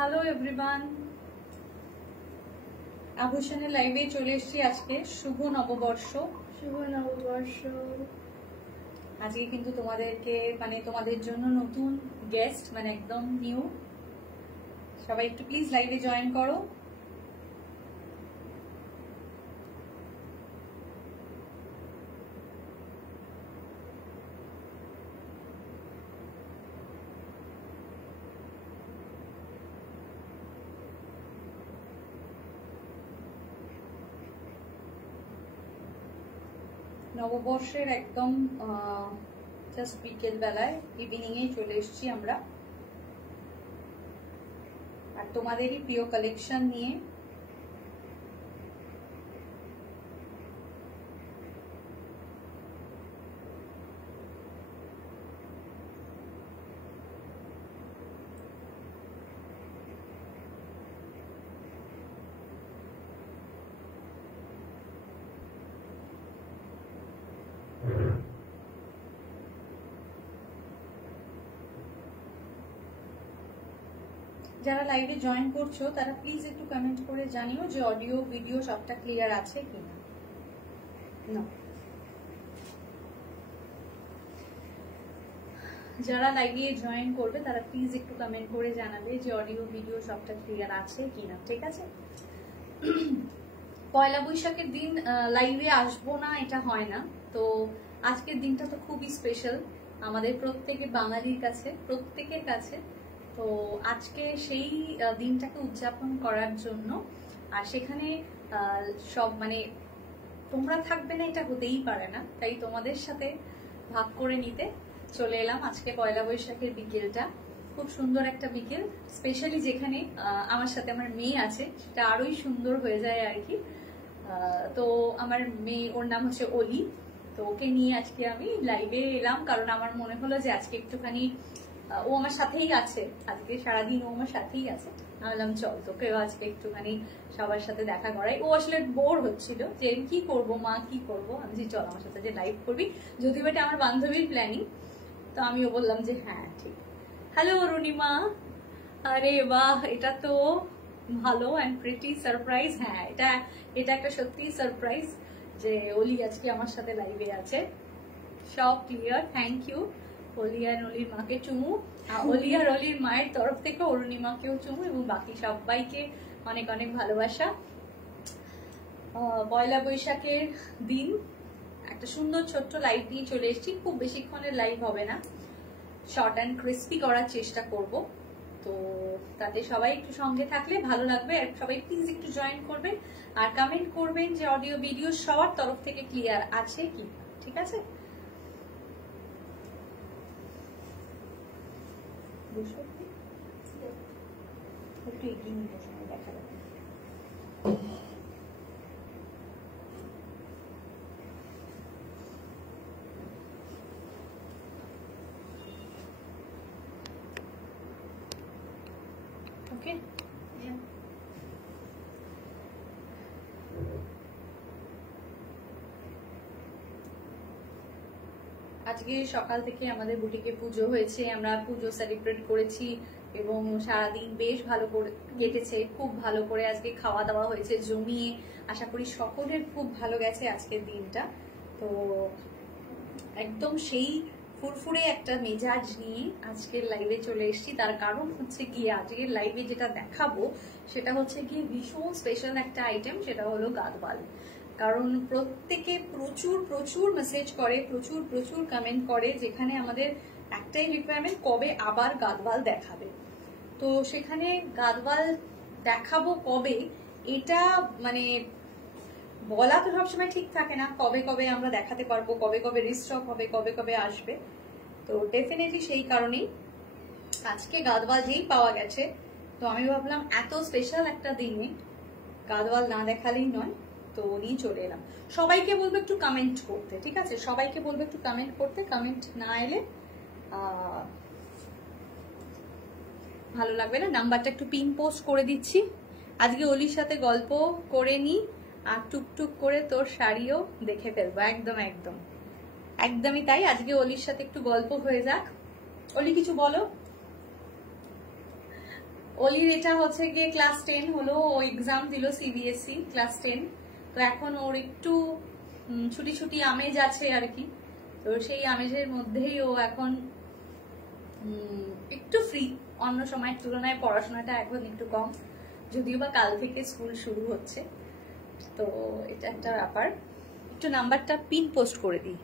Hello everyone, আভূষণের লাইভে চলে এসেছি আজকে। শুভ নববর্ষ। শুভ নববর্ষ। আজকে কিন্তু তোমাদের জন্য নতুন গেস্ট, মানে একদম নিউ। সবাই একটু প্লিজ লাইভে জয়েন করো। নববর্ষের একদম জাস্ট বিকেল বেলায় ইভিনিং এ চলে এসেছি আমরা, আর তোমাদেরই প্রিয় কালেকশন নিয়ে। যারা লাইভে জয়েন করছো তারা প্লিজ একটু কমেন্ট করে জানিও যে অডিও ভিডিও সবটা ক্লিয়ার আছে কিনা। যারা লাইভে জয়েন করবে তারা প্লিজ একটু কমেন্ট করে জানাবে যে অডিও ভিডিও সবটা ক্লিয়ার আছে কিনা, ঠিক আছে? পয়লা বৈশাখের দিন লাইভে আসবো না এটা হয় না, তো আজকের দিনটা তো খুবই স্পেশাল আমাদের প্রত্যেকের বাঙালির কাছে, প্রত্যেকের কাছে। তো আজকে সেই দিনটাকে উদযাপন করার জন্য, আর সেখানে সব মানে তোমরা থাকবে না এটা হতেই পারে না, তাই তোমাদের সাথে ভাগ করে নিতে চলে এলাম আজকে পয়লা বৈশাখের বিকেলটা। খুব সুন্দর একটা বিকেল, স্পেশালি যেখানে আমার সাথে আমার মেয়ে আছে সেটা আরোই সুন্দর হয়ে যায় আর কি। তো আমার মেয়ে, ওর নাম হচ্ছে অলি, তো ওকে নিয়ে আজকে আমি লাইভে এলাম, কারণ আমার মনে হলো যে আজকে একটুখানি ও আমার সাথেই আছে, আজকে সারাদিন ও আমার সাথেই আছে। আমি বললাম চল তোকেও আজকে একটুখানি সবার সাথে দেখা করাই। ও আসলে বোর হচ্ছিল যে কি করব মা, কি করব। আমি বলছি চল আমার সাথে যে লাইভ করবি, যদিও এটা আমার বান্ধবীর প্ল্যানিং। তো আমিও বললাম যে হ্যাঁ ঠিক। হ্যালো অরুণিমা, আরে বাহ, এটা তো ভালো অ্যান্ড প্রিটি সারপ্রাইজ। হ্যাঁ, এটা একটা সত্যি সারপ্রাইজ যে অলি আজকে আমার সাথে লাইভে আছে। সব ক্লিয়ার, থ্যাংক ইউ। অলি আর অলির মাকে চুমু, অলি আর অলির মায়ের তরফ থেকে অরুণিমাকেও চুমু, এবং বাকি সবাইকে অনেক অনেক ভালোবাসা। পয়লা বৈশাখের দিন একটা সুন্দর ছোট্ট লাইভ নিয়ে চলে এসেছি। খুব বেশিক্ষণের লাইভ হবে না, শর্ট অ্যান্ড ক্রিস্পি করার চেষ্টা করব। তো তাতে সবাই একটু সঙ্গে থাকলে ভালো লাগবে, আর সবাই প্লিজ একটু জয়েন করবেন আর কমেন্ট করবেন যে অডিও ভিডিও সবার তরফ থেকে ক্লিয়ার আছে কি, ঠিক আছে? একটু এগিয়ে নিতে দেখা যাবে। ওকে, আজকে সকাল থেকে আমাদের বুটিকে পুজো হয়েছে, আমরা পুজো সেলিব্রেট করেছি এবং সারাদিন বেশ ভালো করে কেটেছে, খুব ভালো করে আজকে খাওয়া দাওয়া হয়েছে জমিয়ে। আশা করি সকলের খুব ভালো গেছে আজকের দিনটা। তো একদম সেই ফুরফুরে একটা মেজাজ নিয়ে আজকের লাইভে চলে এসেছি। তার কারণ হচ্ছে গিয়ে আজকের লাইভে যেটা দেখাবো সেটা হচ্ছে গিয়ে ভীষণ স্পেশাল একটা আইটেম, সেটা হলো গাদওয়াল। কারণ প্রত্যেকে প্রচুর প্রচুর মেসেজ করে, প্রচুর প্রচুর কমেন্ট করে, যেখানে আমাদের একটাই রিকোয়ারমেন্ট, কবে আবার গাদওয়াল দেখাবে। তো সেখানে গাদওয়াল দেখাবো কবে, এটা মানে বলা তো সবসময় ঠিক থাকে না, কবে কবে আমরা দেখাতে পারবো, কবে কবে রিস্টক হবে, কবে কবে আসবে। তো ডেফিনেটলি সেই কারণেই আজকে গাদওয়াল যেই পাওয়া গেছে, তো আমি ভাবলাম এত স্পেশাল একটা দিনে গাদওয়াল না দেখালেই নয়, তো নিয়ে চলে এলাম। সবাইকে বলবো একটু কমেন্ট করতে, ঠিক আছে? সবাইকে বলবো একটু কমেন্ট করতে, কমেন্ট না এলে ভালো লাগবে না। নাম্বারটা একটু পিন পোস্ট করে দিচ্ছি। আজকে অলির সাথে গল্প করে নি, আর টুকটুক করে তোর শাড়িও দেখে ফেলবো। একদম একদম একদমই তাই, আজকে অলির সাথে একটু গল্প হয়ে যাক। অলি কিছু বলো। অলির এটা হচ্ছে গিয়ে ক্লাস 10 হলো, ও এক্সাম দিল সিবিএসসি ক্লাস 10। তো এখন ওর একটু ছুটি ছুটি আমেজ আছে আর কি। তো সেই আমেজের মধ্যেই ও এখন একটু ফ্রি, অন্য সময়ের তুলনায় পড়াশোনাটা এখন একটু কম, যদিও বা কাল থেকে স্কুল শুরু হচ্ছে। তো এটা একটা ব্যাপার। একটু নাম্বারটা পিন পোস্ট করে দিই।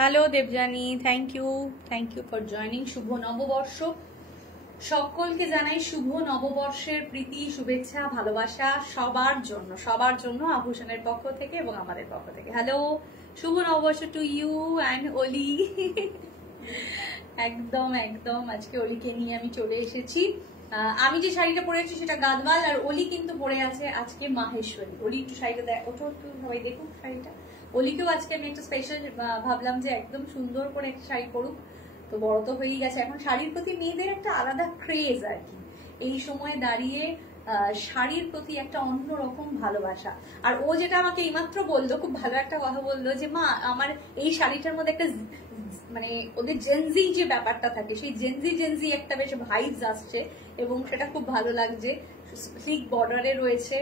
Hello Debjani, thank you for joining. শুভ নববর্ষ সকলকে জানাই, শুভ নববর্ষের প্রীতি, শুভেচ্ছা, ভালোবাসা সবার জন্য আভূষণের পক্ষ থেকে এবং আমাদের পক্ষ থেকে। হ্যালো, শুভ নববর্ষ টু ইউ অ্যান্ড অলি। একদম আজকে অলিকে নিয়ে আমি চলে এসেছি। আমি যে শাড়িটা পরে আছি সেটা গাদওয়াল, আর অলি কিন্তু পরে আছে আজকে মাহেশ্বরী। অলি একটু শাড়িটা দেয়, ওঠো একটু সবাই দেখুক শাড়িটা। অলিকেও আজকে আমি একটা স্পেশাল ভাবলাম যে একদম সুন্দর করে একটা শাড়ি পরুক। তো বড় তো হয়েই গেছে, এখন শাড়ির প্রতি মেয়েদের একটা আলাদা ক্রেজ আর কি। এই সময়ে দাঁড়িয়ে শাড়ির প্রতি একটা অন্যরকম ভালোবাসা। আর ও যেটা আমাকে এইমাত্র বললো, খুব ভালো একটা কথা বললো যে মা আমার এই শাড়িটার মধ্যে একটা মানে ওদের জেনজি যে ব্যাপারটা থাকে, সেই জেনজি একটা বেশ ভাইবস আসছে এবং সেটা খুব ভালো লাগছে। স্লিক বর্ডারে রয়েছে,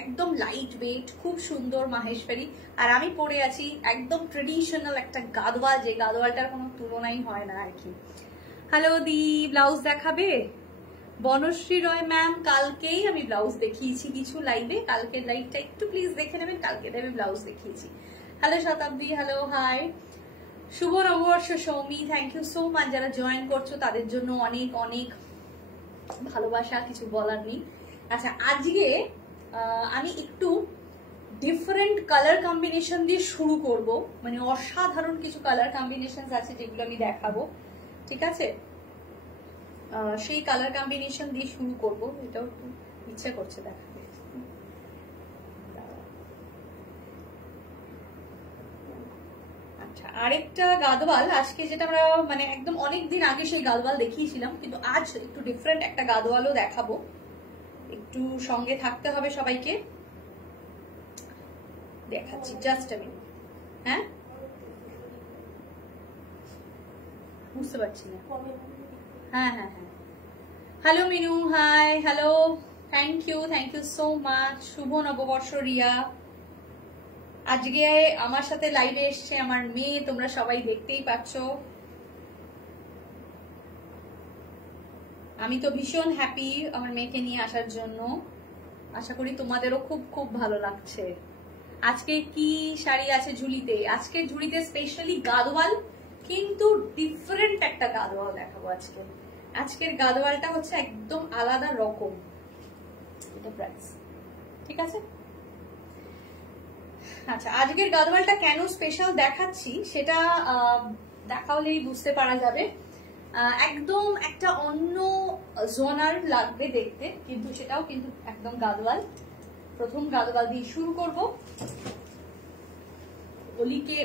একদম লাইট ওয়েট, খুব সুন্দর মাহেশ্বরী। আর আমি পরে আছি একদম ট্রেডিশনাল একটা গাদওয়াল, যে গাদওয়ালটার কোনো তুলনাই হয় না আর কি। হ্যালো দি, ব্লাউজ দেখাবে? বনশ্রী রয় ম্যাম, কালকেই আমি ব্লাউজ দেখিয়েছি কিছু লাইভে, কালকের লাইভটা একটু প্লিজ দেখে নেবেন, কালকে আমি ব্লাউজ দেখিয়েছি। হ্যালো শতাব্দী, হ্যালো, হাই, শুভ নববর্ষ Soumi, thank you so much. যারা জয়েন করছো তাদের জন্য অনেক অনেক ভালোবাসা, কিছু বলার নেই। আচ্ছা, আজকে আমি একটু ডিফারেন্ট কালার কম্বিনেশন দিয়ে শুরু করব, মানে অসাধারণ কিছু কালার কম্বিনেশন আছে যেগুলো আমি দেখাবো, ঠিক আছে? সেই কালার কম্বিনেশন দিয়ে শুরু করব, এটাও একটু ইচ্ছা করছে দেখাতে। আচ্ছা, আরেকটা গাদওয়াল আজকে যেটা আমরা মানে একদম অনেকদিন আগে সেই গাদওয়াল দেখিয়েছিলাম, কিন্তু আজ একটু ডিফারেন্ট একটা গাদওয়ালও দেখাবো। একটু সঙ্গে থাকতে হবে সবাইকে, দেখাচ্ছি জাস্ট আমি। হ্যাঁ, বুঝতে পারছি না। হ্যাঁ, hello Minu, hi, hello, thank you so much. শুভ নববর্ষ রিয়া। আজকে আমার সাথে লাইভে এসছে আমার মেয়ে, তোমরা সবাই দেখতেই পাচ্ছ। আমি তো ভীষণ হ্যাপি আমার মেয়েকে নিয়ে আসার জন্য। আশা করি তোমাদেরও খুব খুব ভালো লাগছে। আজকে কি শাড়ি আছে ঝুলিতে? আজকে ঝুলিতে স্পেশালি গাদওয়াল, কিন্তু ডিফারেন্ট একটা গাদওয়াল দেখাবো আজকে। আজকের গাদওয়ালটা হচ্ছে একদম আলাদা রকম। এটা প্রাইস, ঠিক আছে? আচ্ছা, আজকের গাদওয়ালটা কেন স্পেশাল দেখাচ্ছি সেটা দেখালেই বুঝতে পারা যাবে। একদম একটা অন্য জোনার লাগবে দেখতে, কিন্তু সেটাও কিন্তু একদম গাদওয়াল। প্রথম গাদওয়াল দিয়ে শুরু করব।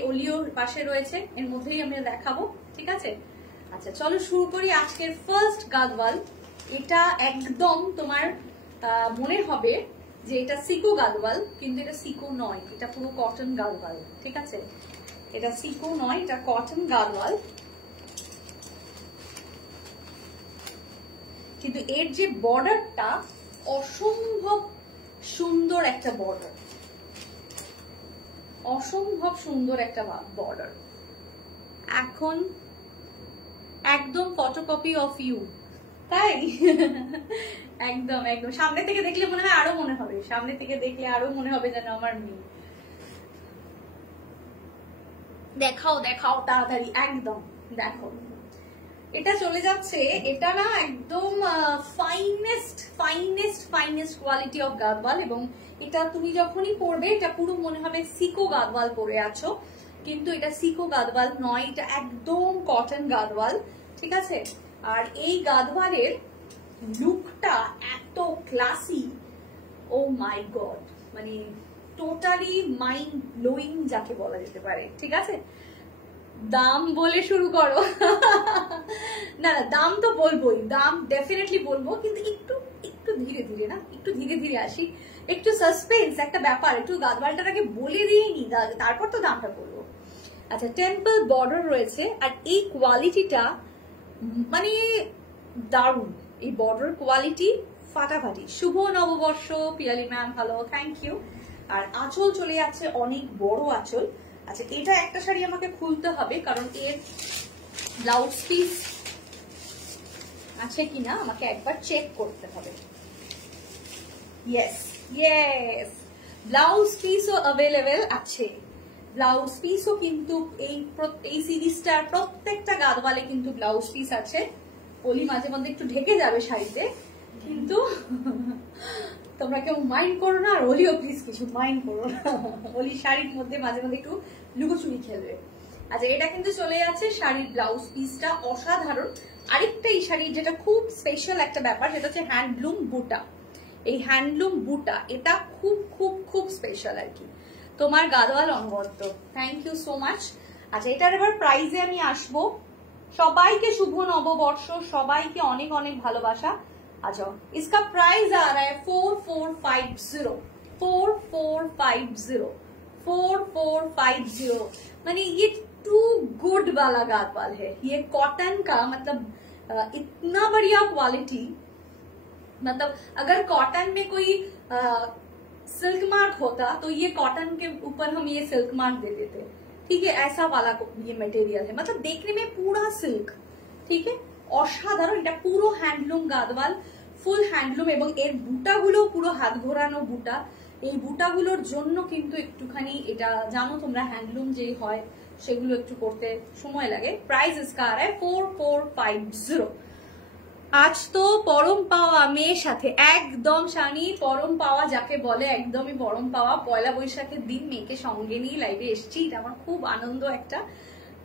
অলিও পাশে রয়েছে, এর মধ্যেই আমি দেখাবো, ঠিক আছে? আচ্ছা, চলো শুরু করি আজকের ফার্স্ট গাদওয়াল। এটা একদম তোমার মনে হবে যে এটা সিকো গাদওয়াল, কিন্তু এটা সিকো নয়, এটা পুরো কটন গাদওয়াল, ঠিক আছে? এটা সিকো নয়, এটা কটন গাদওয়াল। কিন্তু এর যে বর্ডারটা অসম্ভব সুন্দর একটা বর্ডার, অসম্ভব সুন্দর একটা বর্ডার। এখন একদম ফটোকপি অফ ইউ, তাই? একদম সামনে থেকে দেখলে মনে হয় আরো মনে হবে, সামনে থেকে দেখলে আরো মনে হবে যেন আমার মেয়ে। দেখাও তাড়াতাড়ি, একদম দেখো, এটা চলে যাচ্ছে। এটা না একদম ফাইনেস্ট কোয়ালিটি অফ গাদওয়াল, এবং এটা তুমি যখনই পরবে এটা পুরো মনে হবে সিকো গাদওয়াল পরে আছো, কিন্তু এটা সিকো গাদওয়াল নয়, এটা একদম কটন গাদওয়াল, ঠিক আছে? আর এই গাদওয়ালের লুকটা এত ক্লাসি, ও মাই গড, মানে টোটালি মাইন্ড ব্লোয়িং যাকে বলা যেতে পারে, ঠিক আছে? দাম বলে শুরু করো। না, দাম তো বলবোই, দাম ডেফিনেটলি বলবো, কিন্তু একটু ধীরে ধীরে আসি। একটু সাসপেন্স একটা ব্যাপার, একটু গাদওয়ালটাকে বলে দিইনি, তারপর তো দামটা বলবো। আচ্ছা, টেম্পল বর্ডার রয়েছে, আর এই কোয়ালিটিটা মানে দারুণ, এই বর্ডার কোয়ালিটি ফাটাফাটি। শুভ নববর্ষ পিয়ালি ম্যাম, ভালো, থ্যাংক ইউ। আর আঁচল চলে যাচ্ছে অনেক বড় আঁচল। আচ্ছা, এটা একটা শাড়ি আমাকে খুলতে হবে, কারণ এর ব্লাউজ পিস আছে কিনা আমাকে একবার চেক করতে হবে। ইয়েস ইয়েস, ব্লাউজ পিসও অ্যাভেলেবেল আছে। ব্লাউজ পিসও কিন্তু এই সিরিজটার প্রত্যেকটা গাদওয়ালে কিন্তু ব্লাউজ পিস আছে। ওলি মাঝে মধ্যে একটু ঢেকে যাবে শাড়িতে, কিন্তু তোমরা কেউ মাইন্ড করো না, আর ওলিও প্লিজ কিছু মাইন্ড করো না। ওলি শাড়ির মধ্যে মাঝে মধ্যে একটু লুকোচুরি খেলবে। আচ্ছা, এটা কিন্তু চলে যাচ্ছে শাড়ির ব্লাউজ পিসটা অসাধারণ। আরেকটা এই শাড়ির যেটা খুব স্পেশাল একটা ব্যাপার, সেটা হচ্ছে হ্যান্ডলুম বুটা। এই হ্যান্ডলুম বুটা এটা খুব খুব খুব স্পেশাল আর কি। তোমার গাদওয়াল অনবদ্য, থ্যাংক ইউ সো মাচ। আচ্ছা, এটার এবার প্রাইজে আমি আসবো। সবাইকে শুভ নববর্ষ, সবাইকে অনেক অনেক ভালোবাসা। আচ্ছা, इसका प्राइस आ रहा है 4450, 4450, 4450। माने ये टू गुड वाला गादवाल है। ये कॉटन का मतलब इतना बढ़िया क्वालिटी, मतलब अगर कॉटन में कोई सिल्क मार्क होता तो ये कॉटन के ऊपर हम ये सिल्क मार्क दे देते, ठीक है। ऐसा वाला ये मटेरियल है, मतलब देखने में पूरा सिल्क, ठीक है। অসাধারণ, এটা পুরো হ্যান্ডলুম গাদওয়াল, ফুল হ্যান্ডলুম, এবং এর বুটাগুলো পুরো হাত ঘোরানো বুটা। এই বুটাগুলোর জন্য কিন্তু একটুখানি, এটা জানো তোমরা, হ্যান্ডলুম যেই হয় সেগুলো একটু করতে সময় লাগে। প্রাইস इसका आ रहा है 4450। আজ তো পরম পাওয়া মেয়ের সাথে, একদম শানি, পরম পাওয়া যাকে বলে একদমই পরম পাওয়া। পয়লা বৈশাখের দিন মেয়েকে সঙ্গে নিয়ে লাইভে এসেছি, এটা আমার খুব আনন্দ একটা।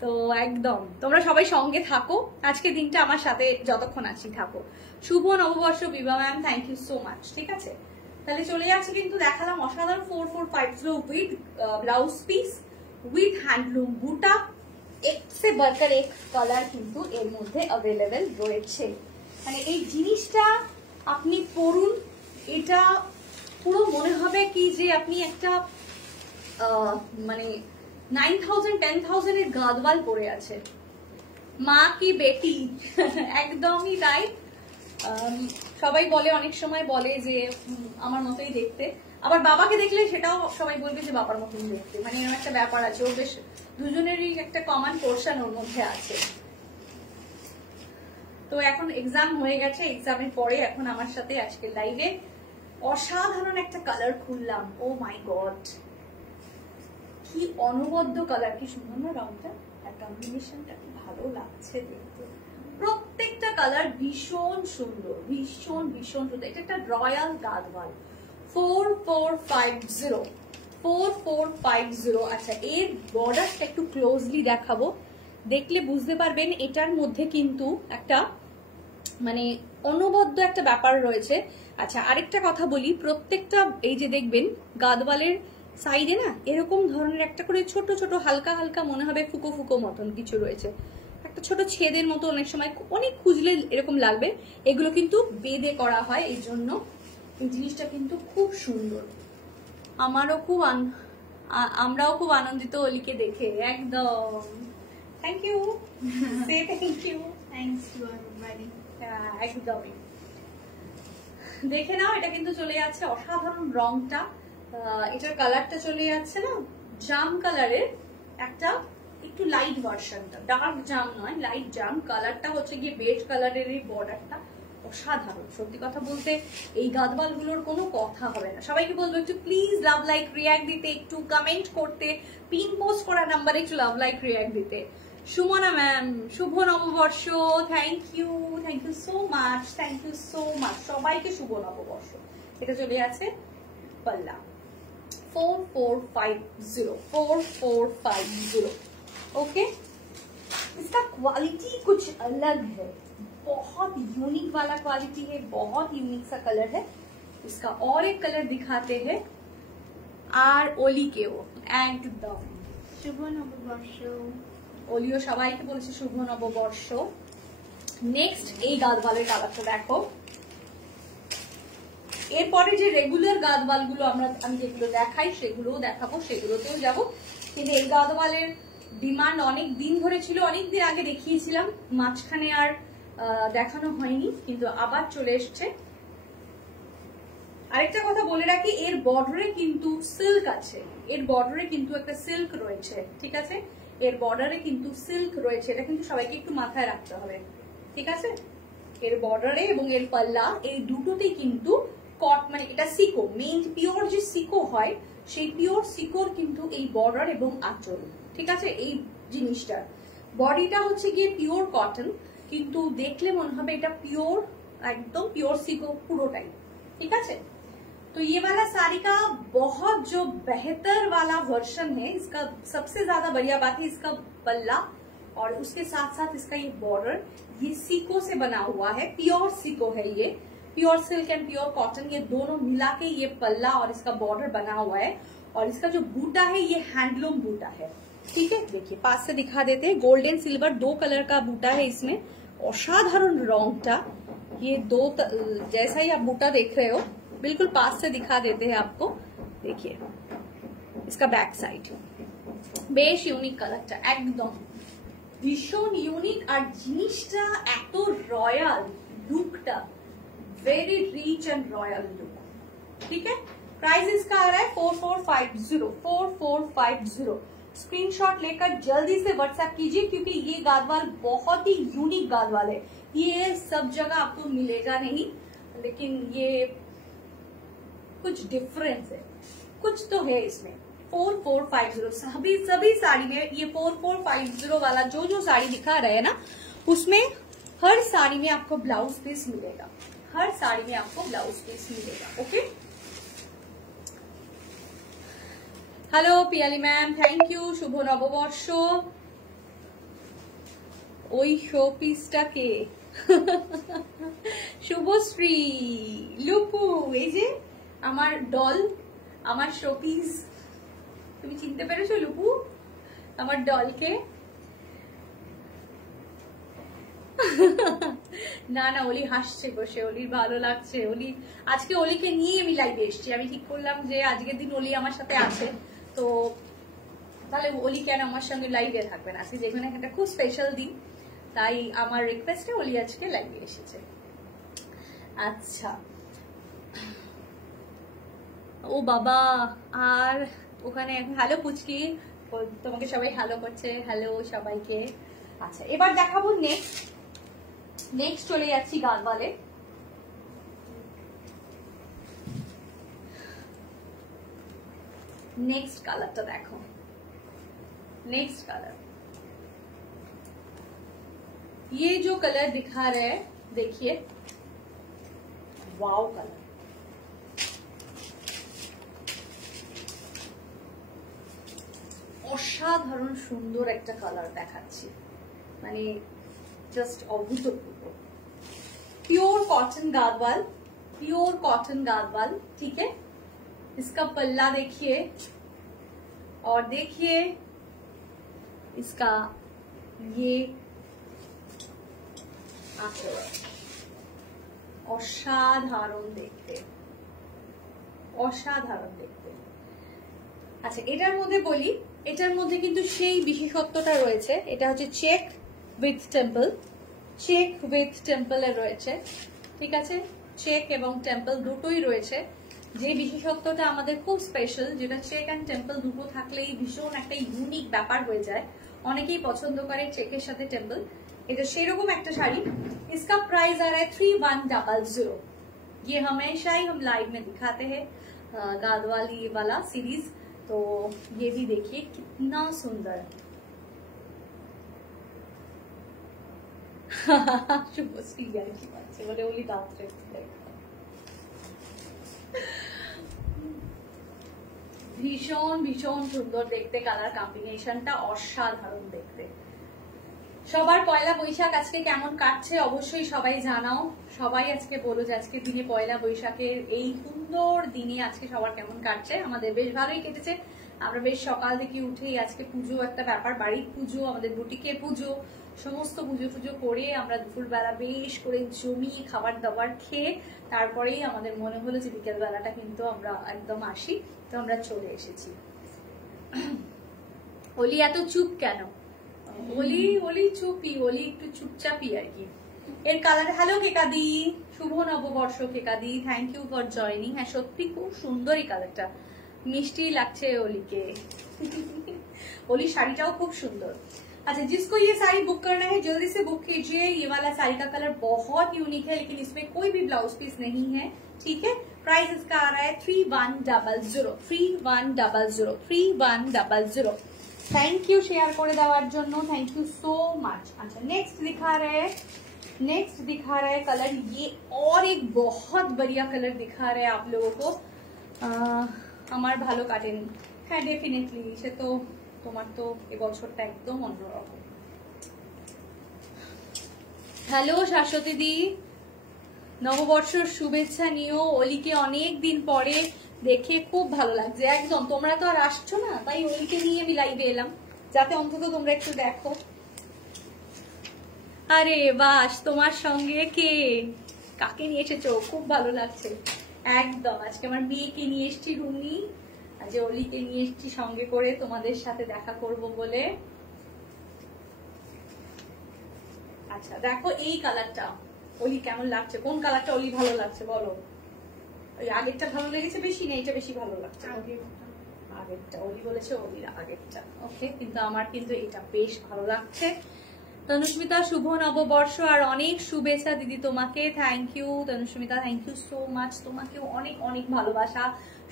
তো একদম তোমরা সবাই সঙ্গে থাকো, আজকে দিনটা আমার সাথে যতক্ষণ আছি থাকো। শুভ নববর্ষ Bibha ma'am, thank you so much. ঠিক আছে, তাহলে চলে যাচ্ছে কিন্তু, দেখালাম অসাধারণ 4450 with blouse piece, with handloom বুটা। এক সে বড়কর এক কালার কিন্তু এর মধ্যে অ্যাভেলেবেল রয়েছে। মানে এই জিনিসটা আপনি পরুন, এটা পুরো মনে হবে কি যে আপনি একটা মানে 9000 10,000 এর গাদওয়াল পরে আছে। মা কি বেটি, একদমই তাই। সবাই বলে, অনেক সময় বলে যে আমার মতোই দেখতে, আবার বাবাকে দেখলে সেটাও সবাই বলবে যে বাবার মতোই দেখতে। মানে এরকম একটা ব্যাপার আছে, ও বেশ দুজনেরই একটা কমন পোর্শন ওর মধ্যে আছে। তো এখন এক্সাম হয়ে গেছে, এক্সামের পরে এখন আমার সাথে আজকে লাইভে অসাধারণ একটা কালার খুললাম। ও মাই গড, কি অনবদ্য কালার, কি সুন্দর না রংটা, আর কম্বিনেশনটা কি ভালো লাগছে দেখতে। প্রত্যেকটা কালার ভীষণ সুন্দর, ভীষণ ভীষণ সুন্দর। এটা একটা রয়্যাল গাদওয়াল, 4450, 4450। আচ্ছা, এর বর্ডারটা একটু ক্লোজলি দেখাবো, দেখলে বুঝতে পারবেন এটার মধ্যে কিন্তু একটা মানে অনবদ্য একটা ব্যাপার রয়েছে। আচ্ছা, আরেকটা কথা বলি, প্রত্যেকটা এই যে দেখবেন গাদওয়ালের সাইডে না এরকম ধরনের একটা করে ছোট ছোট হালকা হালকা মনে হবে ফুকো ফুকো মতন কিছু রয়েছে, একটা ছোট ছেদের মতো, অনেক সময় অনেক খুঁজলে এরকম লাগবে। এগুলো কিন্তু বেদে করা হয়, এই জন্য এই জিনিসটা কিন্তু খুব সুন্দর। আমরাও খুব আনন্দিত অলিকে দেখে, একদম। Thank you, say thank you, thanks to everybody. একদমই দেখে নাও, এটা কিন্তু চলে যাচ্ছে অসাধারণ রংটা। এটার কালারটা চলে যাচ্ছে না জাম কালারের, একটা একটু লাইট ভার্সনটা, ডার্ক জাম নয়, লাইট জাম। কালারটা হচ্ছে গিয়ে বেজ কালারের, এই বর্ডারটা অসাধারণ। সত্যি কথা বলতে এই গাদওয়াল গুলোর কোনো কথা হবে না। সবাইকে বলবো একটু প্লিজ লাভ লাইক রিয়াক্ট দিতে, একটু কমেন্ট করতে, পিন পোস্ট করা নাম্বারে একটু লাভ লাইক রিয়াক্ট দিতে। সুমনা ম্যাম, শুভ নববর্ষ, thank you so much, thank you so much. সবাইকে শুভ নববর্ষ। এটা চলে আছে पल्ला 4450 ओके। इसका क्वालिटी कुछ अलग है, बहुत यूनिक वाला क्वालिटी है, बहुत यूनिक सा कलर है। इसका और एक कलर दिखाते हैं, আর অলিকেও একদম শুভ নববর্ষ। অলিও সবাইকে বলছে শুভ নববর্ষ। নেক্সট এই গাদওয়ালের কালারটা দেখো, এরপরে যে রেগুলার গাদওয়াল গুলো আমি যেগুলো দেখাই সেগুলোও দেখাবো, সেগুলোতেও যাবো। কিন্তু এই গাদওয়ালের ডিমান্ড অনেক দিন ধরে ছিল, অনেক দিন আগে দেখিয়েছিলাম, মাঝখানে আর দেখানো হয়নি, কিন্তু আবার চলে এসছে। আরেকটা কথা বলে রাখি, এর বর্ডারে কিন্তু সিল্ক আছে, এর বর্ডারে কিন্তু একটা সিল্ক রয়েছে, ঠিক আছে? এর বর্ডারে কিন্তু সিল্ক রয়েছে, এটা কিন্তু সবাইকে একটু মাথায় রাখতে হবে, ঠিক আছে? এর বর্ডারে এবং এর পাল্লা এই দুটোতেই কিন্তু মানে এটা সিকো, মেইন পিওর যে সিকো হয় সেই পিওর সিকোর কিন্তু এই বর্ডার এবং আঁচল, ঠিক আছে? এই জিনিসটা বডিটা হচ্ছে গিয়ে পিওর কটন, কিন্তু দেখলে মনে হবে এটা পিওর, একদম পিওর সিকো পুরোটাই, ঠিক আছে? तो ये वाला साड़ी का बहुत जो बेहतर वाला वर्जन है, इसका सबसे ज्यादा बढ़िया बात है इसका पल्ला और उसके साथ साथ इसका ये बॉर्डर, ये सीको से बना हुआ है, प्योर सीको है ये, pure silk and pure cotton, ये दोनों मिला के ये पल्ला और इसका बॉर्डर बना हुआ है। और इसका जो बूटा है ये हैंडलूम बूटा है, ठीक है? देखिए पास से दिखा देते हैं, गोल्ड एंड सिल्वर 2 कलर का बूटा है इसमें, असाधारण रंगटा, ये 2 जैसा ही आप बूटा देख रहे हो, बिल्कुल पास से दिखा देते हैं आपको। देखिए इसका बैक साइड, বেশ ইউনিক কালারটা, একদম ভীষণ ইউনিক। আর জিনিসটা এত রয়্যাল, লুকটা very rich and royal look, ठीक है? प्राइस इसका आ रहा है 4450। स्क्रीनशॉट लेकर जल्दी से व्हाट्सएप कीजिए, क्योंकि ये गादवाल बहुत ही यूनिक गादवाल है, ये सब जगह आपको मिलेगा नहीं, लेकिन ये कुछ डिफरेंस है, कुछ तो है इसमें। 4450 सभी साड़ी में ये 4450 वाला जो साड़ी दिखा रहे हैं ना, उसमें हर साड़ी में आपको ब्लाउज पीस मिलेगा, हर साड़ी में आपको ब्लाउज पीस मिलेगा, okay? Hello Piyali ma'am, thank you, शुभ नवबर्ष। ওই শো পিসটাকে শুভশ্রী, লুপু, এই যে আমার ডল, আমার শোপিস, তুমি চিনতে পেরেছো লুপু আমার ডলকে? না না, অলি হাসছে বসে, অলির ভালো লাগছে। অলি আজকে অলিকে নিয়ে আমি লাইভে এসেছি, আমি ঠিক করলাম যে আজকের দিন অলি আমার সাথে আছে, তো তাহলে অলি কেন আমার সঙ্গে লাইভে থাকবে না? আজকে যেখানে একটা খুব স্পেশাল দিন, তাই আমার রিকোয়েস্টে অলি আজকে লাইভে এসেছে। আচ্ছা, ও বাবা, আর ওখানে হ্যালো পুচকি, তোমাকে সবাই হ্যালো করছে, হ্যালো সবাইকে। আচ্ছা, এবার দেখাবো নেক্সট চলে যাচ্ছি গাদওয়ালে। नेक्स्ट कलर तो देखो, नेक्स्ट कलर, ये जो कलर दिखा रहे हैं देखिए, वाव कलर, অসাধারণ সুন্দর একটা কালার দেখাচ্ছি, মানে জাস্ট অভূতপূর্ব। प्योर कॉटन गादवाल, प्योर कॉटन गादवाल, ठीक है। इसका पल्ला देखिए और देखिए इसका ये आंचल, অসাধারণ দেখতে, অসাধারণ দেখতে। আচ্ছা, এটার মধ্যে বলি, এটার মধ্যে কিন্তু সেই বিশেষত্বটা রয়েছে, এটা হচ্ছে check with temple, check with টেম্পলে রয়েছে, ঠিক আছে। চেক এবং টেম্পল দুটোই রয়েছে। যে বিশেষত্বটা আমাদের খুব স্পেশাল, যেটা চেক এন্ড টেম্পল দুটো থাকলেই ভীষণ একটা ইউনিক ব্যাপার হয়ে যায়, অনেকেই পছন্দ করে চেকের সাথে টেম্পল। এটা সেরকম একটা শাড়ি। इसका प्राइस आ रहा है 3100। ये हमेशा ही हम लाइव में दिखाते हैं गादवाल ये वाला सीरीज, तो ये भी देखिए कितना सुंदर। शुभश्री की बात से बोले ओली दांत ভীষণ ভীষণ সুন্দর দেখতে, কালার কম্বিনেশনটা অসাধারণ দেখতে। সবার পয়লা বৈশাখ আজকে কেমন কাটছে অবশ্যই সবাই জানাও, সবাই আজকে বলো যে আজকের দিনে পয়লা বৈশাখের এই সুন্দর দিনে আজকে সবার কেমন কাটছে। আমাদের বেশ ভালোই কেটেছে, আমরা বেশ সকাল থেকে উঠেই আজকে পুজো একটা ব্যাপার, বাড়ির পুজো, আমাদের বুটিকের পুজো, সমস্ত পুজো টুজো করে আমরা দুপুরবেলা বেশ করে জমিয়ে খাবার দাবার খেয়ে তারপরেই আমাদের মনে হলো যে বিকেল বেলাটা কিন্তু আমরা একদম আসি, তো আমরা চলে এসেছি। ওলি এত চুপ কেন? ওলি চুপই, ওলি একটু চুপচাপই আর কি। এর কালার, হ্যালো কেকাদি, শুভ নববর্ষ কেকাদি, থ্যাংক ইউ ফর জয়নিং। হ্যাঁ সত্যি খুব সুন্দর এই কালারটা, মিষ্টি লাগছে ওলিকে। ओली শাড়িটাও খুব সুন্দর। अच्छा, जिसको ये साड़ी बुक करना है जल्दी से बुक कीजिए। ये वाला साड़ी का कलर बहुत यूनिक है, लेकिन इसमें कोई भी ब्लाउज पीस नहीं है, ठीक है। प्राइस इसका आ रहा है 3100 3100 3100। थैंक यू शेयर করে দেওয়ার জন্য, थैंक यू सो मच। अच्छा नेक्स्ट दिखा रहे हैं कलर, ये और एक बहुत बढ़िया कलर दिखा रहे हैं आप लोगों को। আমার ভালো কাটেনি, হ্যাঁ ডেফিনেটলি, সে তো তোমার তো এই বছরটা একদম অন্যরকম। হ্যালো শাশ্বতী দি, নববর্ষের শুভেচ্ছা নিও। ওলিকে অনেক দিন পরে দেখে খুব ভালো লাগছে একদম। তোমরা তো আর আসছো না, তাই ওলিকে নিয়ে আমি লাইভে এলাম, যাতে অন্তত তোমরা একটু দেখো। আরে বাস, তোমার সঙ্গে কে কাকে নিয়ে এসেছো? খুব ভালো লাগছে একদম। আজকে আমার মেয়েকে নিয়ে এসেছি রুমি, আজ ওলিকে নিয়ে এসেছি সঙ্গে করে তোমাদের সাথে দেখা করব বলে। আচ্ছা দেখো এই কালারটা ওলি কেমন লাগছে, কোন কালারটা ওলি ভালো লাগছে বলো? ওই আগেরটা ভালো লেগেছে বেশি না এটা বেশি ভালো লাগছে? আগেরটা, ওলি বলেছে ওলির আগেরটা, ওকে। কিন্তু আমার কিন্তু এটা বেশ ভালো লাগছে। তনুস্মিতা শুভ নববর্ষ আর অনেক শুভেচ্ছা দিদি তোমাকে, thank you Tanusmita, thank you so much. তোমাকেও অনেক অনেক ভালোবাসা,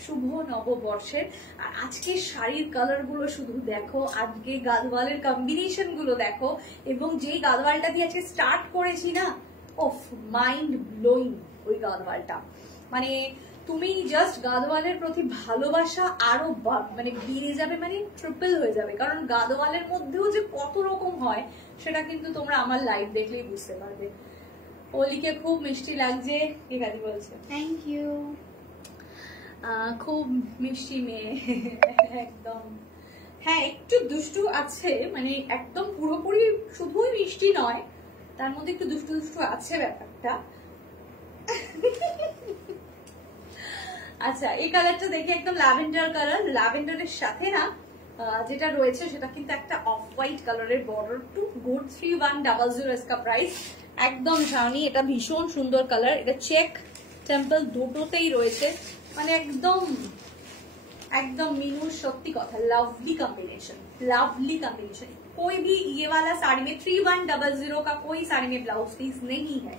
শুভ নববর্ষের। আর আজকে শাড়ির কালার গুলো শুধু দেখো, আজকে গাদওয়ালের কম্বিনেশন গুলো দেখো, এবং যে গাদওয়ালটা দিয়ে আজকে স্টার্ট করেছি না, ওফ মাইন্ড ব্লোয়িং ওই গাদওয়ালটা। মানে তুমি জাস্ট গাদওয়ালের প্রতি ভালোবাসা আরো মানে বেড়ে যাবে, মানে ট্রিপল হয়ে যাবে। কারণ গাদওয়ালের মধ্যেও যে কত রকম হয় সেটা কিন্তু তোমরা আমার লাইভ দেখলেই বুঝতে পারবে। ওলিকে খুব মিষ্টি লাগছে, কে কাদি বলছে? Thank you. খুব মিষ্টি মেয়ে একদম। হ্যাঁ একটু দুষ্টু আছে, মানে একদম পুরোপুরি শুধুই মিষ্টি নয়, তার মধ্যে একটু দুষ্টু দুষ্টু আছে ব্যাপারটা। আচ্ছা এই কালারটা দেখে একদম ল্যাভেন্ডার কালার, ল্যাভেন্ডারের সাথে না যেটা রয়েছে সেটা কিন্তু একটা অফ হোয়াইট কালারের বর্ডার, টু গুড। 3100 इसका प्राइस, একদম জানি এটা ভীষণ সুন্দর কালার। এটা চেক টেম্পল দুটোতেই রয়েছে, মানে একদম एकदम मीनू सत्ती कथा, लवली कॉम्बिनेशन, लवली कॉम्बिनेशन। कोई भी ये वाला साड़ी में 3100 का कोई साड़ी में ब्लाउज पीस नहीं है।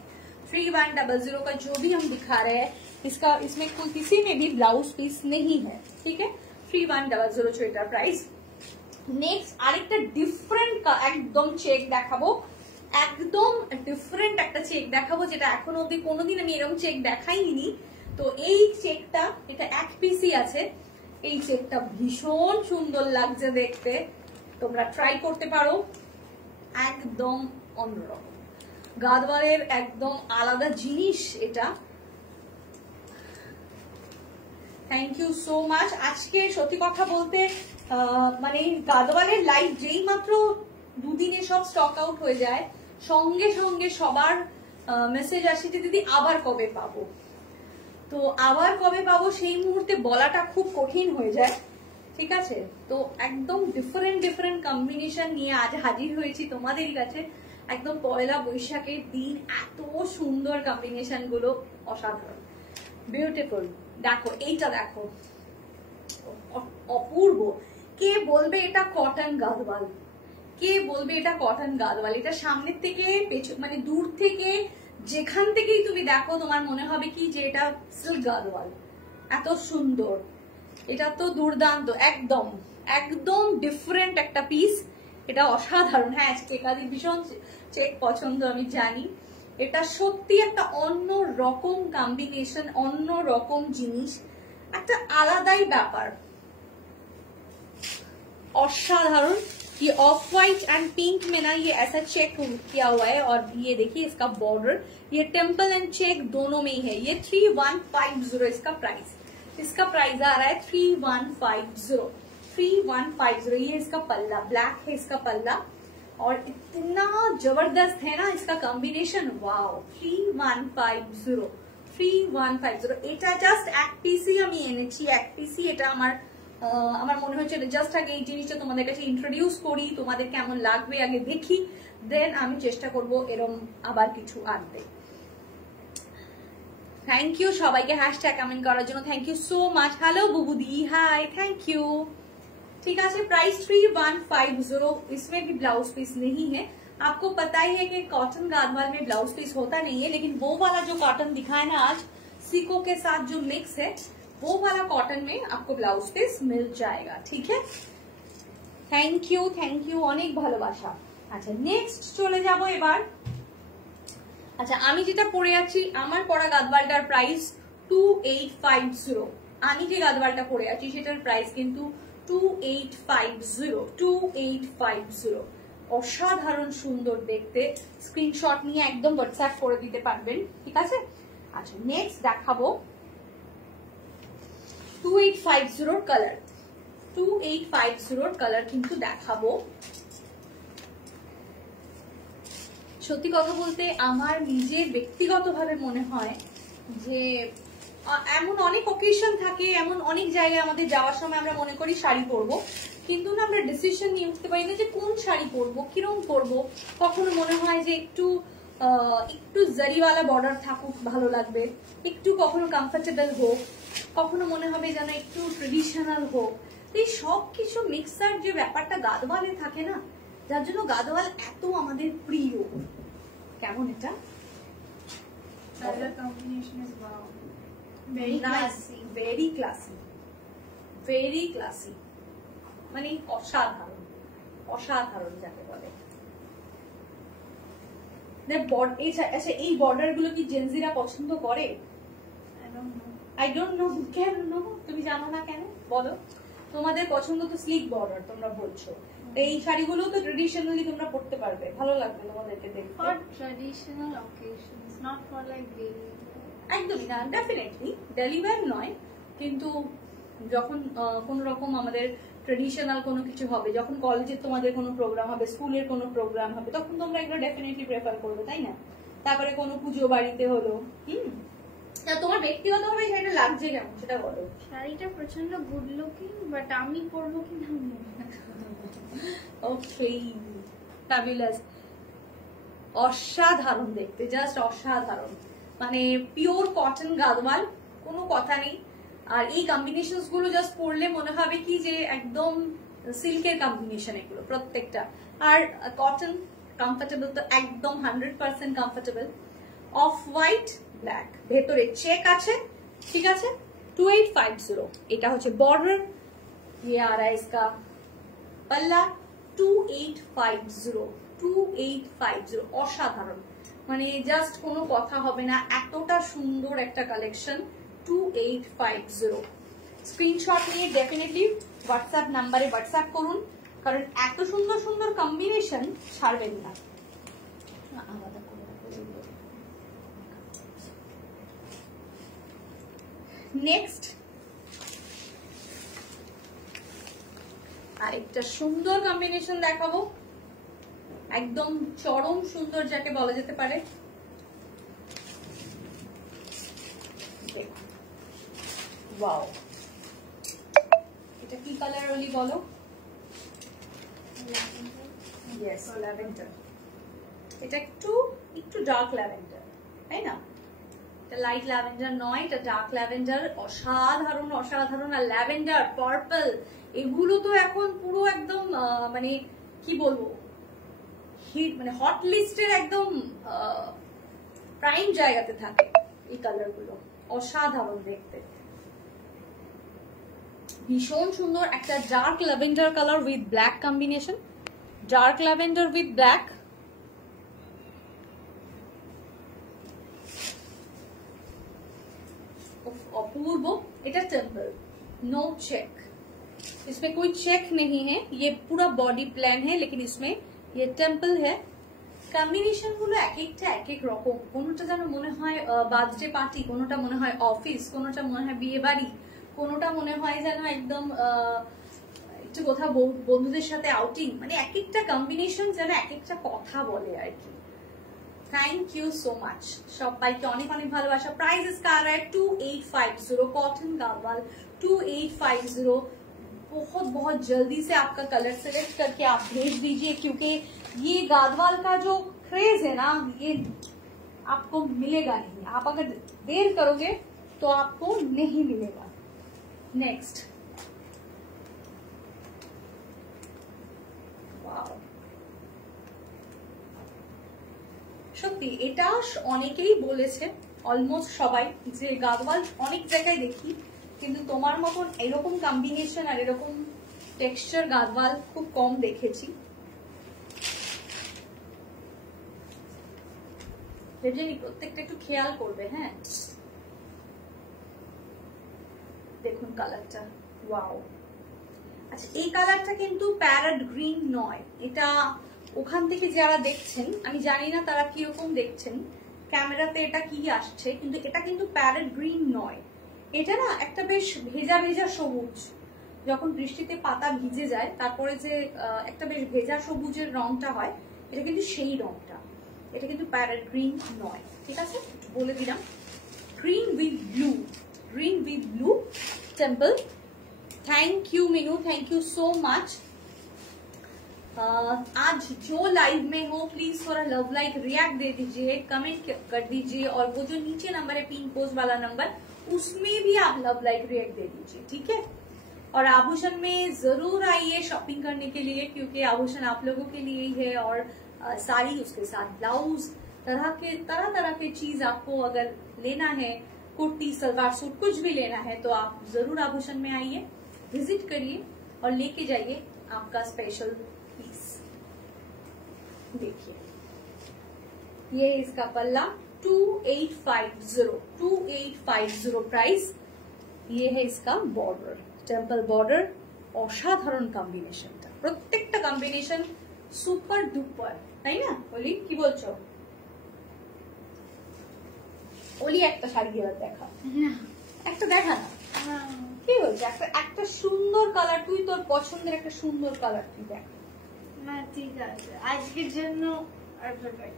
3100 का जो भी हम दिखा रहे हैं इसका, इसमें कोई किसी में भी ब्लाउज पीस नहीं है, ठीक है। 3100 এটার প্রাইস। নেক্সট আরেকটা ডিফারেন্ট একদম চেক দেখাবো, একদম ডিফারেন্ট একটা চেক দেখাবো, যেটা এখনো অবধি কোনোদিন আমি এরকম চেক দেখাইনি। তো এই চেকটা, এটা এক পিসি আছে, এই চেকটা ভীষণ সুন্দর লাগছে দেখতে, তোমরা ট্রাই করতে পারো, একদম অন্যরকম গাদওয়ালের একদম আলাদা জিনিস এটা। Thank you so much. আজকে সত্যি কথা বলতে মানে গাদওয়ালের লাইভ যেই মাত্র দুদিনে সব স্টক আউট হয়ে যায়, সঙ্গে সঙ্গে সবার মেসেজ আসে যে দিদি আবার কবে পাবো। তো আবার কবে পাবো সেই মুহূর্তে বলাটা খুব কঠিন হয়ে যায়, ঠিক আছে। তো একদম ডিফারেন্ট ডিফারেন্ট কম্বিনেশন নিয়ে আজ হাজির হয়েছি তোমাদের কাছে। একদম পয়লা বৈশাখের দিন এত সুন্দর কম্বিনেশন গুলো অসাধারণ, বিউটিফুল। দেখো এইটা দেখো, অপূর্ব। কে বলবে এটা কটন গাদওয়াল, কে বলবে এটা কটন গাদওয়াল? এটা সামনের থেকে মানে দূর থেকে যেখান থেকেই তুমি দেখো তোমার মনে হবে কি যে এটা সিল্ক গাদওয়াল, এত সুন্দর। এটা তো দুর্দান্ত, একদম একদম ডিফারেন্ট একটা পিস, এটা অসাধারণ। হ্যাঁ কেকাদির ভীষণ চেক পছন্দ আমি জানি। এটা সত্যি একটা অন্য রকম কম্বিনেশন, অন্য রকম জিনিস, একটা আলাদাই ব্যাপার, অসাধারণ। ये ऑफ व्हाइट एंड पिंक में ना ये ऐसा चेक किया हुआ है, और ये देखिए इसका बॉर्डर, ये टेम्पल एंड चेक दोनों में ही है। ये 3150 इसका प्राइस, इसका प्राइस आ रहा है 3150। ये इसका पल्ला, ब्लैक है इसका पल्ला, और इतना जबरदस्त है ना इसका कॉम्बिनेशन, वाओ। 3150 3150 এটা জাস্ট এক পিসই আমি এনেছি, এক পিসই। এটা আমার মনে হচ্ছে জাস্ট আগে এই জিনিসটা তোমাদের কাছে ইন্ট্রোডিউস করি, তোমাদের কেমন লাগবে আগে দেখি, দেন আমি চেষ্টা করব এরকম আবার কিছু আনতে। थैंक यू সবাইকে হ্যাশট্যাগ কমেন্ট করার জন্য, thank you so much. Hello Bubudi, hi, thank you. ठीक है, प्राइस 3150। इसमें भी ब्लाउज पीस नहीं है। आपको पता ही है कि कॉटन गादवाल में ब्लाउज पीस होता नहीं है, लेकिन वो वाला जो कॉटन दिखाया ना आज सीको के साथ जो मिक्स है, वो वाला कॉटन में आपको ब्लाउज पीस मिल जाएगा। ठीक है, थैंक यू অনেক ভালোবাসা। আচ্ছা, নেক্সট চলে যাব এবার। আচ্ছা, আমি যেটা পরে আছি, আমার পরা গাদওয়ালটার প্রাইস 2850। আমি যে গাদওয়ালটা পরে আছি সেটার প্রাইস কিন্তু 2850। অসাধারণ সুন্দর দেখতে। স্ক্রিনশট নিয়ে একদম হোয়াটসঅ্যাপ করে দিতে পারবেন, ঠিক আছে। আচ্ছা, নেক্সট দেখাবো 2850 কালার। 2850 কালার কিন্তু দেখাবো। সত্যি কথা বলতে আমার নিজের ব্যক্তিগতভাবে মনে হয় যে এমন অনেক অকেশন থাকে, এমন অনেক জায়গায় আমাদের যাওয়ার সময় আমরা মনে করি শাড়ি পরবো, কিন্তু না আমরা ডিসিশন নিয়ে উঠতে পারি না যে কোন শাড়ি পরবো, কিরকম পরবো। কখনো মনে হয় যে একটু জারিওয়ালা বর্ডার থাকুক, ভালো লাগবে, একটু কখনো কমফোর্টেবল হোক, কখনো মনে হবে যেন একটু ট্রেডিশনাল হোক। এই সব কিছু মিক্সার যে ব্যাপারটা গাদওয়ালে থাকে না, যার জন্য গাদওয়াল এত আমাদের প্রিয়। কেমন এটা? Color combination is wow. Very classy, মানে অসাধারণ যাকে বলে। আচ্ছা, এই বর্ডার গুলো কি জেনজিরা পছন্দ করে? I don't know কেন? তুমি জানো না কেন বলো? তোমাদের পছন্দ তো স্লিক বর্ডার, তোমরা বলছো। এই শাড়িগুলো তো ট্রেডিশনালি তোমরা পরতে পারবে, ভালো লাগবে তোমাদেরকে দেখতে। For traditional occasions, not for like daily. একদমই না, ডেফিনেটলি ডেলি ওয়্যার নয়, কিন্তু যখন কোন রকম আমাদের ট্রেডিশনাল কোনো কিছু হবে, যখন কলেজের তোমাদের কোনো প্রোগ্রাম হবে, স্কুলের কোনো প্রোগ্রাম হবে, তখন তোমরা এগুলো ডেফিনেটলি প্রেফার করবে, তাই না? তারপরে কোনো পুজো বাড়িতে হলো, তোমার ব্যক্তিগতভাবে সেটা লাগছে কেমন সেটা বলো। শাড়িটা প্রচন্ড গুড লুকিং, বাট আমি পরবো কি না ওকে, ফ্যাবুলাস, অসাধারণ দেখতে, জাস্ট অসাধারণ, মানে পিওর কটন গাদওয়াল, কোনো কথা নেই। আর এই কম্বিনেশনস গুলো জাস্ট পরলে মনে হবে কি যে একদম সিল্কের কম্বিনেশন এগুলো প্রত্যেকটা। আর কটন কমফোর্টেবল তো একদম 100% কমফোর্টেবল। অফ হোয়াইট ব্ল্যাক, ভেতরে চেক আছে, ঠিক আছে। 2850 এটা হচ্ছে বর্ডার, ये आ रहा है इसका पल्ला। 2850 অসাধারণ, মানে জাস্ট কোনো কথা হবে না, এতটা সুন্দর একটা কালেকশন। 2850 স্ক্রিনশট নিয়ে ডেফিনেটলি হোয়াটসঅ্যাপ নাম্বারে হোয়াটসঅ্যাপ করুন, কারণ এত সুন্দর সুন্দর কম্বিনেশন ছাড়বেন না। নেক্সট আরেকটা সুন্দর কম্বিনেশন দেখাবো, একদম চরম সুন্দর যাকে বলা যেতে পারে। ওয়াও, এটা কি কালার ওলি বলো? Yes, lavender. এটা একটু ডার্ক ল্যাভেন্ডার, তাই না? এটা লাইট ল্যাভেন্ডার নয়, এটা ডার্ক ল্যাভেন্ডার। অসাধারণ অসাধারণ। আর ল্যাভেন্ডার, পার্পল, এগুলো তো এখন পুরো একদম মানে কি বলবো, হিট, মানে হট লিস্টের একদম প্রাইম জায়গাতে থাকে এই কালার গুলো। অসাধারণ দেখতে, ভীষণ সুন্দর। একটা dark lavender colour with black combination, dark lavender with black. Apurva. এটা टेम्पल, नो चेक, इसमें कोई चेक नहीं है, ये पूरा बॉडी प्लान है, लेकिन इसमें ये टेम्पल है। কম্বিনেশন গুলো এক একটা এক এক রকম, কোনোটা যেন মনে হয় বার্থডে পার্টি, কোনোটা মনে হয় অফিস, কোনোটা মনে হয় বিয়ে বাড়ি, কোনোটা মনে হয় যেন একদম একটু কোথাও বন্ধুদের সাথে আউটিং, মানে এক একটা কম্বিনেশন যেন এক একটা কথা বলে আর কি। থ্যাংক ইউ সো মাচ, সবাইকে অনেক অনেক ভালোবাসা। प्राइस इसका आ रहा है 2850 कॉटन गादवाल 2850। बहुत बहुत जल्दी से आपका कलर सिलेक्ट करके आप भेज दीजिए, क्योंकि ये गादवाल का जो क्रेज है ना, ये आपको मिलेगा नहीं। आप अगर देर करोगे तो आपको नहीं मिलेगा। नेक्स्ट, সত্যি এটা অনেকেই বলেছে, অলমোস্ট সবাই, যে গাদওয়াল অনেক জায়গায় দেখি, কিন্তু তোমার মতন এরকম কম্বিনেশন আর এরকম টেক্সচার গাদওয়াল খুব কম দেখেছি। প্রত্যেকটা একটু খেয়াল করবে। হ্যাঁ, দেখুন কালারটা, ওয়াও। আচ্ছা, এই কালারটা কিন্তু প্যারট গ্রিন নয়, এটা ওখান থেকে যারা দেখছেন আমি জানি না তারা কিরকম দেখছেন, ক্যামেরাতে এটা কি আসছে, কিন্তু এটা কিন্তু প্যারট গ্রিন নয়। এটা না একটা বেশ ভেজা ভেজা সবুজ, যখন বৃষ্টিতে পাতা ভিজে যায় তারপরে যে একটা বেশ ভেজা সবুজের রংটা হয়, এটা কিন্তু সেই রংটা। এটা কিন্তু প্যারট গ্রিন নয়, ঠিক আছে, বলে দিলাম। Green with blue, green with blue temple. Thank you Meenu, thank you so much. आज जो लाइव में हो प्लीज थोड़ा लव लाइक रिएक्ट दे दीजिए, कमेंट कर दीजिए, और वो जो नीचे नंबर है पिन पोस्ट वाला नंबर, उसमें भी आप लव लाइक रिएक्ट दे दीजिए, ठीक है। और आभूषण में जरूर आइए शॉपिंग करने के लिए, क्योंकि आभूषण आप लोगों के लिए ही है। और साड़ी, उसके साथ ब्लाउज, तरह तरह के चीज आपको अगर लेना है, कुर्ती सलवार सूट कुछ भी लेना है, तो आप जरूर आभूषण में आइए, विजिट करिए और लेके जाइए आपका स्पेशल पीस। देखिए, ये इसका पल्ला 2850 प्राइस। ये है इसका बॉर्डर, टेम्पल बॉर्डर। असाधारण कम्बिनेशनটা, প্রত্যেকটা কম্বিনেশন সুপার ডুপার, তাই না? বলি কি বলছো? ওলি একটা শাড়ি এবার দেখা, একটা দেখা না, কি বলছে, একটা সুন্দর কালার, তুই তোর পছন্দের একটা সুন্দর কালার তুই দেখ না। ঠিক আছে, আজকের জন্য এতটাই।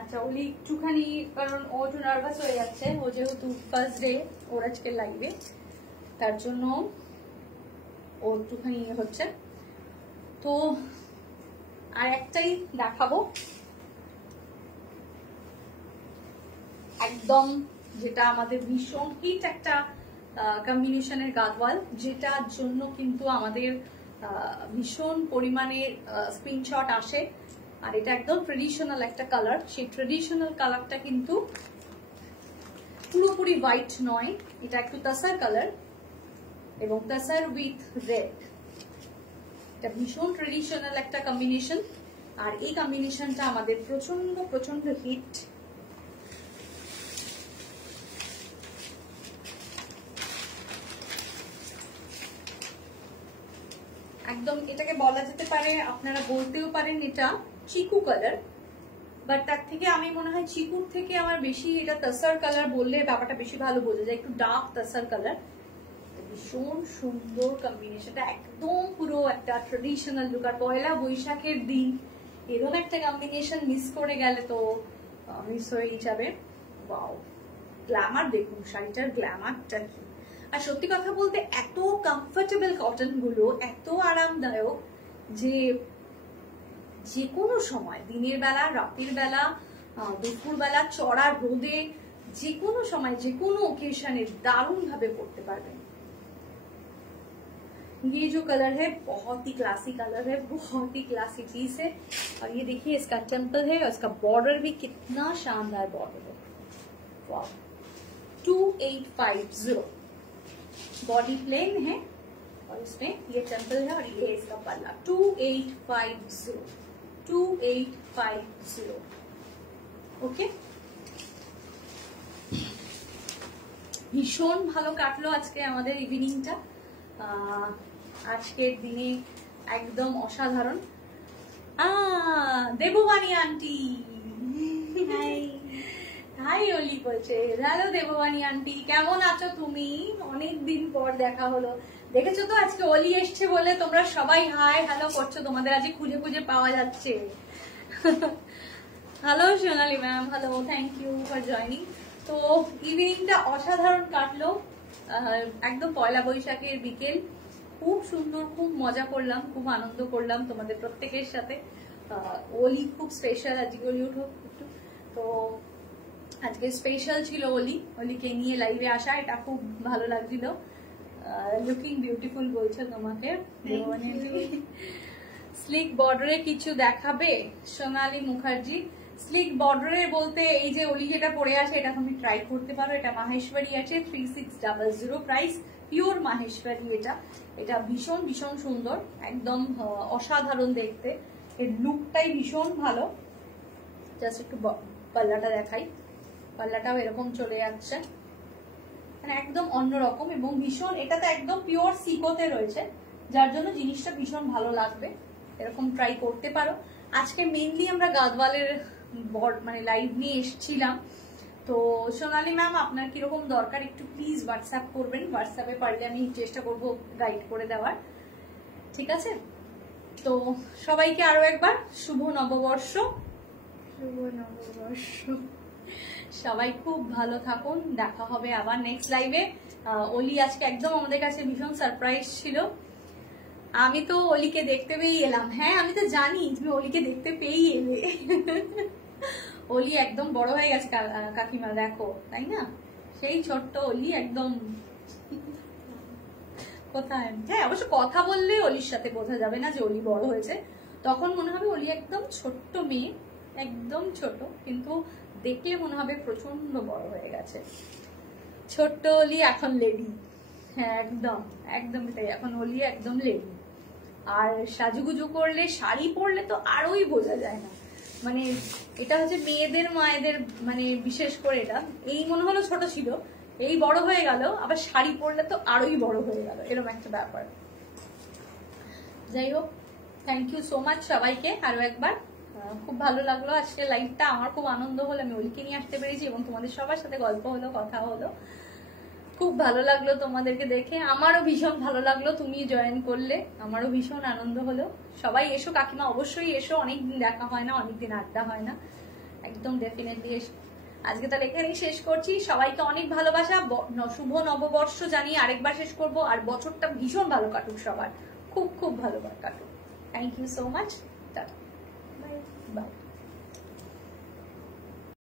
আচ্ছা, ওলি একটুখানি, কারণ ও একটু নার্ভাস হয়ে যাচ্ছে, ও যেহেতু ফার্স্ট ডে ওর আজকে লাইভে, তার জন্য ও একটুখানি হচ্ছে। তো আর একটাই দেখাবো, একদম যেটা আমাদের ভীষণ হিট একটা কম্বিনেশনের গাদওয়াল, যেটার জন্য কিন্তু আমাদের ভীষণ পরিমাণে স্ক্রিনশট আসে। আর এটা একদম ট্রেডিশনাল একটা কালার, সেই ট্রেডিশনাল কালারটা কিন্তু পুরোপুরি হোয়াইট নয়, এটা একটু তাসার কালার, এবং তাসার উইথ রেড। এটা ভীষণ ট্রেডিশনাল একটা কম্বিনেশন, আর এই কম্বিনেশনটা আমাদের প্রচন্ড প্রচন্ড হিট। একদম এটাকে বলা যেতে পারে, আপনারা বলতেও পারেন এটা চিকু কালার, বাট তার থেকে আমি মনে হয় চিকুর থেকে আমার বেশি এটা তাসার কালার বললে ব্যাপারটা বেশি ভালো বোঝা যায়, একটু ডার্ক তাসার কালার। ভীষণ সুন্দর কম্বিনেশনটা, একদম পুরো একটা ট্রেডিশনাল লুক। আর পয়লা বৈশাখের দিন এরকম একটা কম্বিনেশন মিস করে গেলে তো মিস হয়ে যাবে। ওয়াও, গ্ল্যামার দেখুন, শাড়িটার গ্ল্যামারটা কি। আর সত্যি কথা বলতে এত কমফোর্টেবল কটন গুলো, এত আরামদায়ক, যে যে কোনো সময়, দিনের বেলা, রাতের বেলা, দুপুর বেলা, চড়া রোদে, যে কোনো সময়, যে কোনো ওকেশনে दारुण भावे पड़ते पारबेन। ये जो कलर है बहुत ही क्लासी कलर है, बहुत ही क्लासी पीस है। और ये देखिए इसका टेम्पल है, और इसका बॉर्डर भी कितना शानदार बॉर्डर है। वाह, 2850 बॉडी प्लेन है, और इसमें ये टेम्पल है, और ये इसका पल्ला 2850। ओके, ভীষণ ভালো কাটলো আজকে আমাদের ইভিনিংটা, আজকের দিনে একদম অসাধারণ। দেববাণী আন্টি, হাই অলি বলছে, হ্যালো দেববাণী আন্টি, কেমন আছো তুমি? অনেকদিন পর দেখা হলো। দেখেছো তো আজকে অলি এসছে বলে তোমরা সবাই হাই হ্যালো করছো, তোমাদের আজকে খুঁজে খুঁজে পাওয়া যাচ্ছে। Hello Sonali ma'am, hello, thank you for joining. তো ইভিনিংটা অসাধারণ কাটলো, একদম পয়লা বৈশাখের বিকেল, খুব সুন্দর, খুব মজা করলাম, খুব আনন্দ করলাম তোমাদের প্রত্যেকের সাথে। অলি খুব স্পেশাল, আজকে অলি উঠো একটু। তো আজকে স্পেশাল ছিল অলিকে নিয়ে লাইভে আসা, এটা খুব ভালো লাগছিল। লুকিং বিউটিফুল বলছে তোমাকে। স্লিক বর্ডারে কিছু দেখাবে সোনালী মুখার্জি? স্লিক বর্ডারে বলতে এই যে অলি যেটা পরে আছে এটা তুমি ট্রাই করতে পারো। এটা মাহেশ্বরী আছে, 3600 প্রাইস, পিওর মাহেশ্বরী। এটা ভীষণ ভীষণ সুন্দর, একদম অসাধারণ দেখতে, এর লুকটাই ভীষণ ভালো। জাস্ট একটু পাল্লাটা দেখাই, পাল্লাটাও এরকম চলে যাচ্ছে, মানে একদম অন্যরকম এবং ভীষণ, এটাতে একদম পিওর সিকোতে রয়েছে, যার জন্য জিনিসটা ভীষণ ভালো লাগবে। এরকম ট্রাই করতে পারো। আজকে মেইনলি আমরা গাদওয়ালের মানে লাইভ নিয়ে এসেছিলাম। তো সোনালী ম্যাম, আপনার কিরকম দরকার একটু প্লিজ হোয়াটসঅ্যাপ করবেন, হোয়াটসঅ্যাপে পারলে আমি চেষ্টা করব গাইড করে দেওয়ার, ঠিক আছে? তো সবাইকে আরো একবার শুভ নববর্ষ। শুভ নববর্ষ। সবাই খুব ভালো থাকুন, দেখা হবে আবার নেক্সট লাইভে। অলি আজকে একদম আমাদের কাছে ভীষণ সারপ্রাইজ ছিল। আমি তো অলিকে দেখতে পেয়েই এলাম। হ্যাঁ, আমি তো জানি তুমি অলিকে দেখতে পেয়েই এলে। অলি একদম বড় হয়ে গেছে কাকিমা, দেখো, তাই না? সেই ছোট্ট অলি একদম। কোথায়? হ্যাঁ, অবশ্য কথা বললে অলির সাথে বোঝা যাবে না যে অলি বড় হয়েছে, তখন মনে হবে অলি একদম ছোট্ট মেয়ে, একদম ছোট, কিন্তু দেখলে মনে হবে প্রচন্ড বড় হয়ে গেছে। ছোট্ট অলি এখন লেডি। হ্যাঁ, একদম একদম তাই, এখন অলি একদম লেডি। আর সাজুগুজু করলে, শাড়ি পরলে তো আরোই বোঝা যায় না, মানে এটা হচ্ছে মেয়েদের মায়েদের, মানে বিশেষ করে এটা, এই মনে হলো ছোট ছিল, এই বড় হয়ে গেল, আবার শাড়ি পরলে তো আরোই বড় হয়ে গেল, এরকম একটা ব্যাপার। যাই হোক, থ্যাংক ইউ সো মাচ সবাইকে আরো একবার। খুব ভালো লাগলো আজকে লাইভটা, আমার খুব আনন্দ হলো, আমি অলিকে নিয়ে আসতে পেরেছি এবং তোমাদের সবার সাথে গল্প হলো, কথা হলো, খুব ভালো লাগলো তোমাদেরকে দেখে। আমারও ভীষণ ভালো লাগলো তুমি জয়েন করলে, আমারও ভীষণ আনন্দ হলো। সবাই এসো কাকিমা, অবশ্যই এসো, অনেকদিন দেখা হয় না, অনেকদিন আড্ডা হয় না, একদম ডেফিনেটলি এসো। আজকে তাহলে এখানেই শেষ করছি, সবাইকে অনেক ভালোবাসা, শুভ নববর্ষ জানিয়ে আরেকবার শেষ করব। আর বছরটা ভীষণ ভালো কাটুক সবার, খুব খুব ভালো কাটুক। Thank you so much.